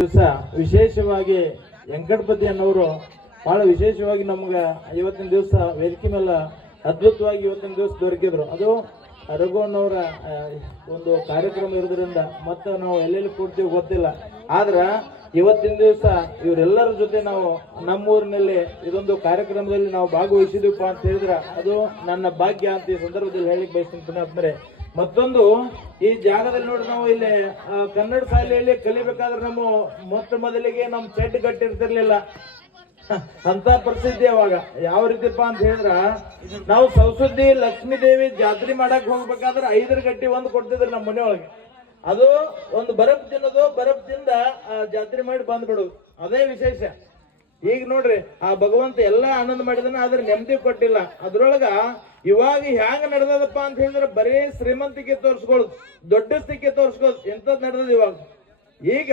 ದಿವಸ ವಿಶೇಷವಾಗಿ ವೆಂಕಟಪತಿ ಅನ್ನೋರು ಬಹಳ ವಿಶೇಷವಾಗಿ ನಮ್ಗೆ ಇವತ್ತಿನ ದಿವಸ ವೇದಿಕೆ ಮೇಲೆ ಅದ್ಭುತವಾಗಿ ಇವತ್ತಿನ ದಿವಸ ದೊರಕಿದ್ರು. ಅದು ರಘುವಣ್ಣವರ ಒಂದು ಕಾರ್ಯಕ್ರಮ ಇರೋದ್ರಿಂದ ಮತ್ತೆ ನಾವು ಎಲ್ಲೆಲ್ಲಿ ಕೊಡ್ತೀವಿ ಗೊತ್ತಿಲ್ಲ. ಆದ್ರೆ ಇವತ್ತಿನ ದಿವಸ ಇವರೆಲ್ಲರ ಜೊತೆ ನಾವು ನಮ್ಮೂರಿನಲ್ಲಿ ಇದೊಂದು ಕಾರ್ಯಕ್ರಮದಲ್ಲಿ ನಾವು ಭಾಗವಹಿಸಿದ್ವಪ್ಪ ಅಂತ ಹೇಳಿದ್ರೆ ಅದು ನನ್ನ ಭಾಗ್ಯ ಅಂತ ಈ ಸಂದರ್ಭದಲ್ಲಿ ಹೇಳಿಕ್ ಬಯಸ್ತೀನಿ. ಆದ್ಮೇಲೆ ಮತ್ತೊಂದು ಈ ಜಾಗದಲ್ಲಿ ನೋಡಿ, ನಾವು ಇಲ್ಲಿ ಕನ್ನಡ ಶಾಲೆಯಲ್ಲಿ ಕಲಿಬೇಕಾದ್ರೆ ನಮ್ಮ ಮೊದಲಿಗೆ ನಮ್ ಚೆಡ್ ಕಟ್ಟಿರ್ತಿರ್ಲಿಲ್ಲ ಅಂತ ಪರಿಸ್ಥಿತಿ. ಅವಾಗ ಯಾವ ರೀತಿಪ್ಪ ಅಂತ ಹೇಳಿದ್ರ, ನಾವು ಸರಸ್ವತಿ ಲಕ್ಷ್ಮೀ ದೇವಿ ಜಾತ್ರೆ ಮಾಡಕ್ ಹೋಗ್ಬೇಕಾದ್ರೆ 5 ಗಟ್ಟಿ ಒಂದು ಕೊಡ್ತಿದ್ರು ನಮ್ಮ ಮನೆಯೊಳಗೆ. ಅದು ಒಂದು ಬರಬ್ ತಿನ್ನೋದು, ಬರಬ್ ತಿಂದ ಜಾತ್ರೆ ಮಾಡಿ ಬಂದ್ಬಿಡೋದು, ಅದೇ ವಿಶೇಷ. ಈಗ ನೋಡ್ರಿ, ಆ ಭಗವಂತ ಎಲ್ಲಾ ಆನಂದ ಮಾಡಿದನ, ಆದ್ರೆ ನೆಮ್ಮದಿ ಕೊಟ್ಟಿಲ್ಲ. ಅದ್ರೊಳಗ ಇವಾಗ ಹ್ಯಾಂಗ ನಡೆದದಪ್ಪ ಅಂತ ಹೇಳಿದ್ರೆ ಬರೀ ಶ್ರೀಮಂತಿಕೆ ತೋರ್ಸ್ಕೊಳ್ಳೋದು, ದೊಡ್ಡ ಸ್ಥಿತಿ ತೋರ್ಸ್ಕೊಳ್ಳೋದು, ಎಂತದ್ ನಡೆದದ ಇವಾಗ. ಈಗ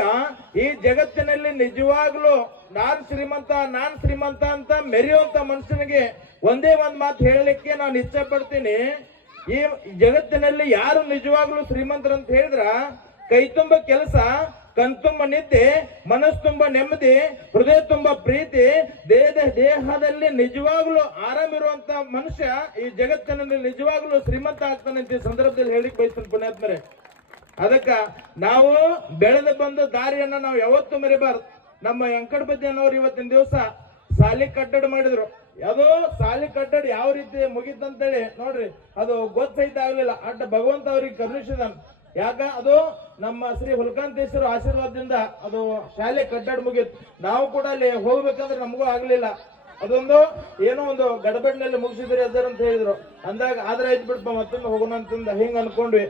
ಈ ಜಗತ್ತಿನಲ್ಲಿ ನಿಜವಾಗ್ಲೂ ನಾನ್ ಶ್ರೀಮಂತ ಅಂತ ಮೆರೆಯುವಂತ ಮನುಷ್ಯನಿಗೆ ಒಂದೇ ಒಂದ್ ಮಾತು ಹೇಳಲಿಕ್ಕೆ ನಾನು ಇಚ್ಛೆ ಪಡ್ತೀನಿ. ಈ ಜಗತ್ತಿನಲ್ಲಿ ಯಾರು ನಿಜವಾಗ್ಲೂ ಶ್ರೀಮಂತರಂತ ಹೇಳಿದ್ರ, ಕೈ ತುಂಬ ಕೆಲಸ, ಕಣ್ತುಂಬ ನಿದ್ದೆ, ಮನಸ್ಸು ತುಂಬ ನೆಮ್ಮದಿ, ಹೃದಯ ತುಂಬ ಪ್ರೀತಿ, ದೇಹದಲ್ಲಿ ನಿಜವಾಗ್ಲೂ ಆರಾಮಿರುವಂತ ಮನುಷ್ಯ ಈ ಜಗತ್ತಿನಲ್ಲಿ ನಿಜವಾಗ್ಲೂ ಶ್ರೀಮಂತ ಆಗ್ತಾನೆ ಅಂತ ಈ ಸಂದರ್ಭದಲ್ಲಿ ಹೇಳಿಕ್ ಬಯಸ್ತೀನಿ ಪುಣ್ಯಾತ್ಮರೇ. ಅದಕ್ಕ ನಾವು ಬೆಳೆದು ಬಂದ ದಾರಿಯನ್ನ ನಾವು ಯಾವತ್ತೂ ಮರಿಬಾರ್ದು. ನಮ್ಮ ವೆಂಕಟಪತಿ ಅನ್ನೋರು ಇವತ್ತಿನ ದಿವಸ ಸಾಲಿ ಕಟ್ಟಡ ಮಾಡಿದ್ರು. ಅದು ಸಾಲಿ ಕಟ್ಟಡ ಯಾವ ರೀತಿ ಮುಗಿತಂತೇಳಿ ನೋಡ್ರಿ, ಅದು ಗೊತ್ತೈತೆ ಆಗ್ಲಿಲ್ಲ. ಅಡ್ಡ ಭಗವಂತ ಅವ್ರಿಗೆ ಕರುಣಿಸಿದಾನ. ಯಾಕ, ಅದು ನಮ್ಮ ಶ್ರೀ ಹುಲ್ಕಾಂತೇಶ್ವರ ಆಶೀರ್ವಾದದಿಂದ ಅದು ಶಾಲೆ ಕಟ್ಟಡ ಮುಗಿತು. ನಾವು ಕೂಡ ಅಲ್ಲಿ ಹೋಗ್ಬೇಕಂದ್ರೆ ನಮಗೂ ಆಗ್ಲಿಲ್ಲ. ಅದೊಂದು ಏನೋ ಒಂದು ಗಡಬಡಿನಲ್ಲಿ ಮುಗಿಸಿದ್ರಿ ಅಜ್ಜರ್ ಅಂತ ಹೇಳಿದ್ರು. ಅಂದಾಗ ಆದ್ರೆ ಆಯ್ತು ಬಿಡಪ್ಪ, ಮತ್ತೊಂದು ಹೋಗೋಣ ಅಂತಂದ ಹಿಂಗ ಅನ್ಕೊಂಡ್ವಿ.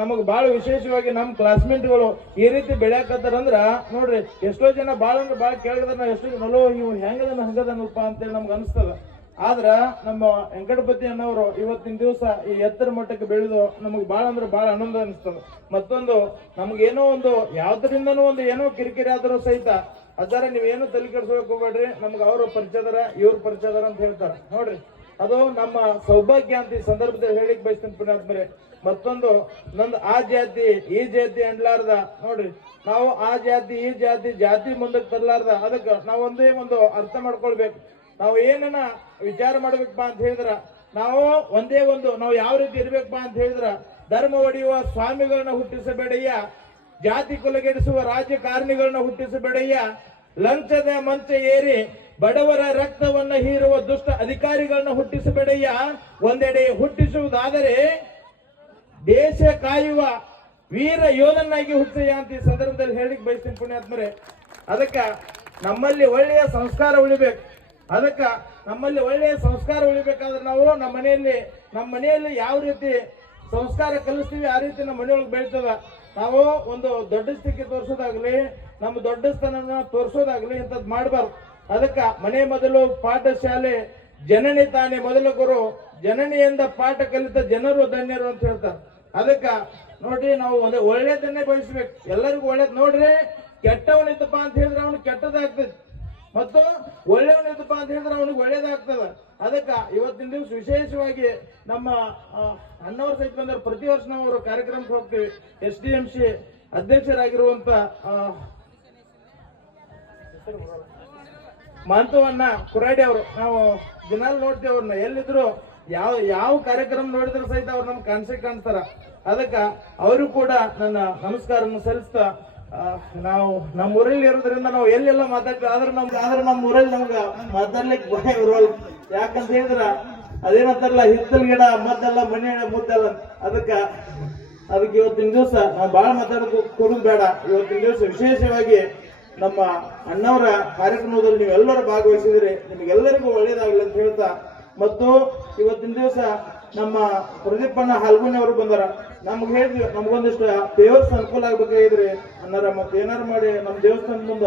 ನಮಗ್ ಬಹಳ ವಿಶೇಷವಾಗಿ ನಮ್ಮ ಕ್ಲಾಸ್ಮೇಟ್ಗಳು ಈ ರೀತಿ ಬೆಳೆಯಕತ್ತಾರಂದ್ರ ನೋಡ್ರಿ, ಎಷ್ಟೋ ಜನ ಬಾಳ ಅಂದ್ರೆ ಬಾಳ ಕೇಳಿದ್ರ ಎಷ್ಟೋ ನಲೋ ಇವ್ ಹೆಂಗದನ ಹಂಗದನಪ್ಪ ಅಂತೇಳಿ ನಮ್ಗೆ ಅನಿಸ್ತದ. ಆದ್ರ ನಮ್ಮ ವೆಂಕಟಪತಿ ಅನ್ನೋರು ಇವತ್ತಿನ ದಿವಸ ಈ ಎತ್ತರ ಮಟ್ಟಕ್ಕೆ ಬೆಳೆದು ನಮಗ್ ಬಾಳ ಅಂದ್ರೆ ಬಾಳ ಆನಂದ ಅನಿಸ್ತದ. ಮತ್ತೊಂದು ನಮ್ಗೇನೋ ಒಂದು ಯಾವ್ದ್ರಿಂದನೂ ಒಂದು ಏನೋ ಕಿರಿಕಿರಿ ಆದ್ರೂ ಸಹಿತ ಅದಾರ ನೀವೇನು ತಲೆ ಕೆಡ್ಸ್ಕೊಳಕ್ ಹೋಗ್ಬೇಡ್ರಿ, ನಮ್ಗೆ ಅವ್ರ ಪರಿಚಯದಾರ ಇವ್ರ ಪರಿಚಯದಾರ ಅಂತ ಹೇಳ್ತಾರ ನೋಡ್ರಿ. ಅದು ನಮ್ಮ ಸೌಭಾಗ್ಯ ಅಂತ ಈ ಸಂದರ್ಭದಲ್ಲಿ ಹೇಳಿಕ್ ಬಯಸ್ತೀನಿ ಪುಣ್ಯಾತ್ಮರೇ. ಮತ್ತೊಂದು ನಂದು ಆ ಜಾತಿ ಈ ಜಾತಿ ಅನ್ಲಾರ್ದ ನೋಡ್ರಿ, ನಾವು ಆ ಜಾತಿ ಈ ಜಾತಿ ಮುಂದಕ್ಕೆ ತರಲಾರ್ದ, ಅದಕ್ಕೆ ನಾವು ಒಂದೇ ಒಂದು ಅರ್ಥ ಮಾಡ್ಕೊಳ್ಬೇಕು. ನಾವು ಏನನ್ನ ವಿಚಾರ ಮಾಡ್ಬೇಕಪ್ಪ ಅಂತ ಹೇಳಿದ್ರ, ನಾವು ಒಂದೇ ಒಂದು ನಾವು ಯಾವ ರೀತಿ ಇರ್ಬೇಕಪ್ಪ ಅಂತ ಹೇಳಿದ್ರ, ಧರ್ಮ ಒಡೆಯುವ ಸ್ವಾಮಿಗಳನ್ನ ಹುಟ್ಟಿಸಬೇಡಯ್ಯ, ಜಾತಿ ಕುಲಗೆಡಿಸುವ ರಾಜಕಾರಣಿಗಳನ್ನ ಹುಟ್ಟಿಸಬೇಡಯ್ಯ, ಲಂಚದ ಮಂಚ ಏರಿ ಬಡವರ ರಕ್ತವನ್ನ ಹೀರುವ ದುಷ್ಟ ಅಧಿಕಾರಿಗಳನ್ನ ಹುಟ್ಟಿಸಬೇಡಯ್ಯ. ಒಂದೆಡೆ ಹುಟ್ಟಿಸುವುದಾದರೆ ದೇಶ ಕಾಯುವ ವೀರ ಯೋಧನಾಗಿ ಹುಟ್ಟಯ್ಯ ಅಂತ ಈ ಸಂದರ್ಭದಲ್ಲಿ ಹೇಳಿಕ್ ಬಯಸ್ತೀನಿ ಪುಣ್ಯಾತ್ಮರೇ. ಅದಕ್ಕ ನಮ್ಮಲ್ಲಿ ಒಳ್ಳೆಯ ಸಂಸ್ಕಾರ ಉಳಿಬೇಕು. ಅದಕ್ಕ ನಮ್ಮಲ್ಲಿ ಒಳ್ಳೆಯ ಸಂಸ್ಕಾರ ಉಳಿಬೇಕಾದ್ರೆ ನಾವು ನಮ್ಮ ಮನೆಯಲ್ಲಿ ಯಾವ ರೀತಿ ಸಂಸ್ಕಾರ ಕಲಿಸ್ತೀವಿ ಆ ರೀತಿ ನಮ್ಮ ಮನೆಯೊಳಗೆ ಬೆಳೀತದ. ನಾವು ಒಂದು ದೊಡ್ಡ ಸ್ಥಿತಿ ತೋರಿಸೋದಾಗ್ಲಿ, ನಮ್ಮ ದೊಡ್ಡ ಸ್ಥಾನ ತೋರಿಸೋದಾಗ್ಲಿ ಇಂಥದ್ದು ಮಾಡಬಾರ್ದು. ಅದಕ್ಕ ಮನೆ ಮೊದಲು ಪಾಠಶಾಲೆ, ಜನನಿ ತಾನೇ ಮೊದಲ ಗುರು, ಜನನಿಯಿಂದ ಪಾಠ ಕಲಿತ ಜನರು ಧನ್ಯರು ಅಂತ ಹೇಳ್ತಾರೆ. ಅದಕ್ಕ ನೋಡ್ರಿ, ನಾವು ಒಳ್ಳೇದನ್ನೇ ಬಯಸ್ಬೇಕು, ಎಲ್ಲರಿಗೂ ಒಳ್ಳೇದ್. ನೋಡ್ರಿ, ಕೆಟ್ಟವನಿದ್ದಪ್ಪ ಅಂತ ಹೇಳಿದ್ರೆ ಅವ್ನಿಗೆ ಕೆಟ್ಟದಾಗ್ತದೆ, ಮತ್ತು ಒಳ್ಳೆಯವನಿದ್ದಪ್ಪ ಅಂತ ಹೇಳಿದ್ರೆ ಅವ್ನಿಗೆ ಒಳ್ಳೇದಾಗ್ತದ. ಅದಕ್ಕ ಇವತ್ತಿನ ದಿವಸ ವಿಶೇಷವಾಗಿ ನಮ್ಮ ಅಣ್ಣವ್ರ ಸಹಿತ ಬಂದವರು ಪ್ರತಿ ವರ್ಷ ನಾವು ಅವರು ಕಾರ್ಯಕ್ರಮಕ್ಕೆ ಹೋಗ್ತೀವಿ. SDMC ಅಧ್ಯಕ್ಷರಾಗಿರುವಂತ ಮಾಂತವನ್ನ ಕುರಾಡಿ ಅವರು, ನಾವು ದಿನಾಲು ನೋಡ್ತೀವಿ ಅವ್ರನ್ನ. ಎಲ್ಲಿದ್ರು ಯಾವ ಕಾರ್ಯಕ್ರಮ ನೋಡಿದ್ರು ಸಹಿತ ಅವ್ರು ನಮ್ಗೆ ಕಾಣಿಸ್ತಾರ. ಅದಕ್ಕ ಅವರು ಕೂಡ ನನ್ನ ನಮಸ್ಕಾರವನ್ನು ಸಲ್ಲಿಸ್ತಾ, ನಾವು ನಮ್ಮ ಊರಲ್ಲಿ ಇರೋದ್ರಿಂದ ನಾವು ಎಲ್ಲೆಲ್ಲ ಮಾತಾಡ್ತೀವಿ, ಆದ್ರೆ ನಮ್ಮ ಊರಲ್ಲಿ ನಮ್ಗೆ ಮಾತಾಡ್ಲಿಕ್ಕೆ ಭಯ ಇರೋಲ್ಲ. ಯಾಕಂತ ಹೇಳಿದ್ರ ಅದೇನಂತಾರಲ್ಲ, ಹಿತ್ತಲ್ ಗಿಡ ಮದ್ದಲ್ಲ, ಮನೆ ಮುದ್ದಲ್ಲ. ಅದಕ್ಕೆ ಇವತ್ತಿನ ದಿವಸ ನಾವು ಬಹಳ ಮಾತಾಡೋದು ಕೊಡೋದು ಬೇಡ. ಇವತ್ತಿನ ದಿವಸ ವಿಶೇಷವಾಗಿ ನಮ್ಮ ಅಣ್ಣವರ ಕಾರ್ಯಕ್ರಮದಲ್ಲಿ ನೀವೆಲ್ಲರೂ ಭಾಗವಹಿಸಿದ್ರೆ ನಿಮಗೆಲ್ಲರಿಗೂ ಒಳ್ಳೇದಾಗಲಿ ಅಂತ ಹೇಳ್ತಾ, ಮತ್ತು ಇವತ್ತಿನ ದಿವಸ ನಮ್ಮ ಪ್ರದೀಪಣ್ಣ ಹಾಲ್ಗುಣಿ ಅವರು ಬಂದಾರ. ನಮ್ಗೆ ಹೇಳಿದ್ವಿ ನಮ್ಗೊಂದಿಷ್ಟು ದೇವಸ್ಥಾನ ಅನುಕೂಲ ಆಗ್ಬೇಕಾಗಿದ್ರಿ ಅನ್ನಾರ, ಮತ್ತೆ ಏನಾರು ಮಾಡಿ ನಮ್ಮ ದೇವಸ್ಥಾನ ಮುಂದ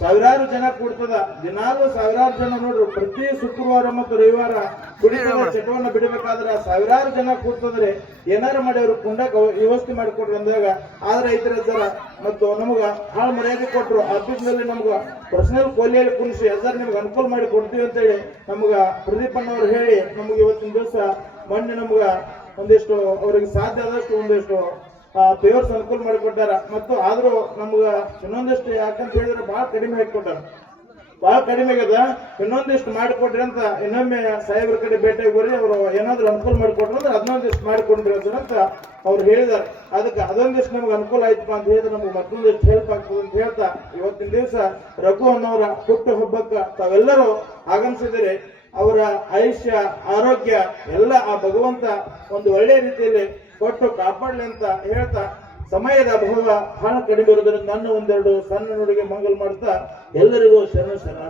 ಸಾವಿರಾರು ಜನ ಕೂಡ್ತದ. ದಿನಾಲು ಸಾವಿರಾರು ಜನ ನೋಡ್ರಿ, ಪ್ರತಿ ಶುಕ್ರವಾರ ಮತ್ತು ರವಿವಾರ ಕುಡಿತದ ಚಟವನ್ನ ಬಿಡಬೇಕಾದ್ರೆ ಸಾವಿರಾರು ಜನ ಕೂಡ್ತದ್ರಿ. ಏನಾರು ಮಾಡಿ ಅವ್ರು ಕುಂಡಕ್ಕೆ ವ್ಯವಸ್ಥೆ ಮಾಡಿಕೊಡ್ರಿ ಅಂದಾಗ ಆದ್ರೆ 5,000 ಮತ್ತು ನಮ್ಗ ಹಾಳು ಮರ್ಯಾದೆ ಕೊಟ್ರು. ಆಫೀಸ್ನಲ್ಲಿ ನಮ್ಗ ಪರ್ಸನಲ್ ಕೊಲ್ಲಿಯಲ್ಲಿ ಕುಣಿಸಿ ಎಲ್ಲರೂ ನಿಮ್ಗೆ ಅನುಕೂಲ ಮಾಡಿ ಕೊಡ್ತೀವಿ ಅಂತೇಳಿ ನಮ್ಗ ಪ್ರದೀಪಣ್ಣವ್ರು ಹೇಳಿ ನಮ್ಗೆ ಇವತ್ತಿನ ದಿವಸ ಮೊನ್ನೆ ನಮ್ಗ ಒಂದಿಷ್ಟು ಅವ್ರಿಗೆ ಸಾಧ್ಯ ಆದಷ್ಟು ಒಂದಿಷ್ಟು ಪೇವರ್ಸ್ ಅನುಕೂಲ ಮಾಡಿಕೊಟ್ಟಾರ. ಮತ್ತು ಆದ್ರೂ ನಮ್ಗ ಇನ್ನೊಂದಿಷ್ಟು ಯಾಕಂತ ಹೇಳಿದ್ರೆ ಬಹಳ ಕಡಿಮೆ ಹಾಕಿಕೊಟ್ಟಾರ, ಬಹಳ ಕಡಿಮೆ ಆಗ್ಯದ. ಇನ್ನೊಂದಿಷ್ಟು ಮಾಡಿಕೊಡ್ರಿ ಅಂತ ಇನ್ನೊಮ್ಮೆ ಸಾಹೇಬ್ರ ಕಡೆ ಭೇಟಿಯಾಗಿ ಬರ್ರಿ, ಅವರು ಏನಾದ್ರು ಅನುಕೂಲ ಮಾಡಿಕೊಟ್ರು ಅಂದ್ರೆ ಅದನ್ನೊಂದಿಷ್ಟು ಮಾಡಿಕೊಡ್ರಿ ಅಂತ ಅವ್ರು ಹೇಳಿದಾರೆ. ಅದಕ್ಕೆ ಅದೊಂದಿಷ್ಟು ನಮ್ಗೆ ಅನುಕೂಲ ಆಯ್ತಪ್ಪ ಅಂತ ಹೇಳಿದ್ರೆ ನಮ್ಗೆ ಮತ್ತೊಂದಿಷ್ಟು ಹೆಲ್ಪ್ ಆಗ್ತದೆ ಅಂತ ಹೇಳ್ತಾ ಇವತ್ತಿನ ದಿವಸ ರಘು ಅನ್ನೋರ ಹುಟ್ಟು ಹಬ್ಬಕ್ಕೆ ತಾವೆಲ್ಲರೂ ಆಗಮಿಸಿದರೆ ಅವರ ಆಯುಷ್ಯ ಆರೋಗ್ಯ ಎಲ್ಲ ಆ ಭಗವಂತ ಒಂದು ಒಳ್ಳೆಯ ರೀತಿಯಲ್ಲಿ ಕೊಟ್ಟು ಕಾಪಾಡಲಿ ಅಂತ ಹೇಳ್ತಾ ಸಮಯದ ಅಭಾವ ಬಹಳ ಕಡಿಮೆ ಇರೋದ್ರಿಂದ ನನ್ನ ಒಂದೆರಡು ಸಣ್ಣ ನುಡಿಗೆ ಮಂಗಲ್ ಮಾಡ್ತಾ ಎಲ್ಲರಿಗೂ ಶರಣ ಶರಣ.